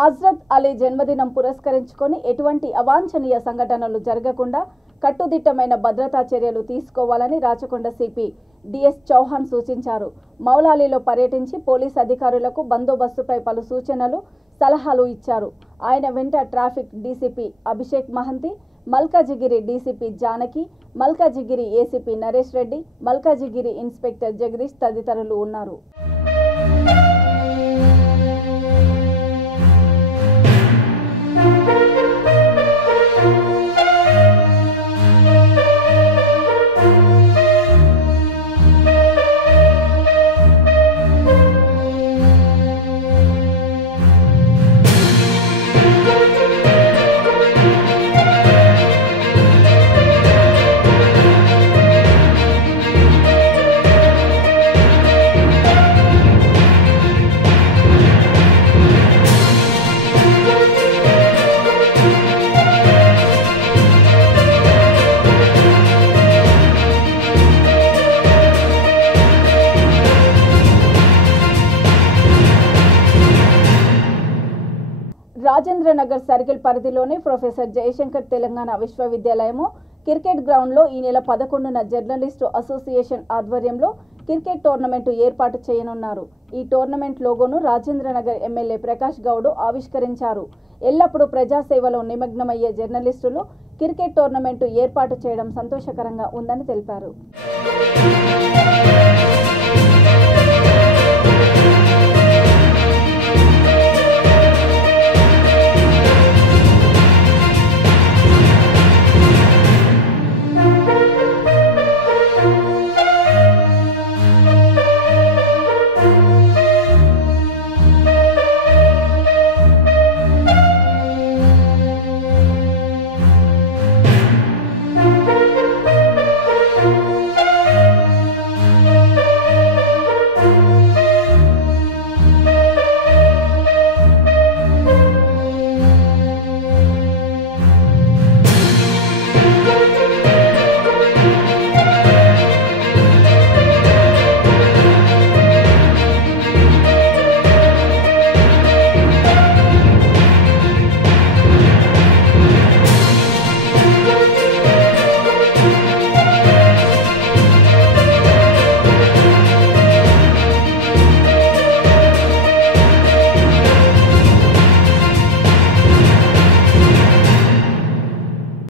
హజ్రత్ అలీ జన్మదినం పురస్కరించుకొని ఎటువంటి అవాంఛనీయ సంఘటనలు జరగకుండా కట్టుదిట్టమైన భద్రతా చర్యలు తీసుకోవాలని రాచకొండ సిపి డిఎస్ చౌహాన్ సూచించారు. మౌలాలీలో పర్యటించి పోలీస్ అధికారులకు బందోబస్తుపై పలు సూచనలు, సలహాలు ఇచ్చారు. ఆయన వెంట traffic DCP Abhishek Mahanti, Malkajgiri DCP Janaki, Malkajgiri ACP Naresh Reddy, Malkajgiri inspector Jagadish తదితరులు ఉన్నారు. రాజేంద్రనగర్ సర్కిల్ పరిధిలోని ప్రొఫెసర్ జయశంకర్ తెలంగాణ విశ్వవిద్యాలయము క్రికెట్ గ్రౌండ్లో ఈ నెల 11న జర్నలిస్టు అసోసియేషన్ ఆధ్వర్యంలో క్రికెట్ టోర్నమెంటు ఏర్పాటు చేయనున్నారు. ఈ టోర్నమెంట్ లోగోను రాజేంద్రనగర్ ఎమ్మెల్యే ప్రకాష్ గౌడ్ ఆవిష్కరించారు. ఎల్లప్పుడూ ప్రజాసేవలో నిమగ్నమయ్యే జర్నలిస్టులు క్రికెట్ టోర్నమెంటు ఏర్పాటు చేయడం సంతోషకరంగా ఉందని తెలిపారు.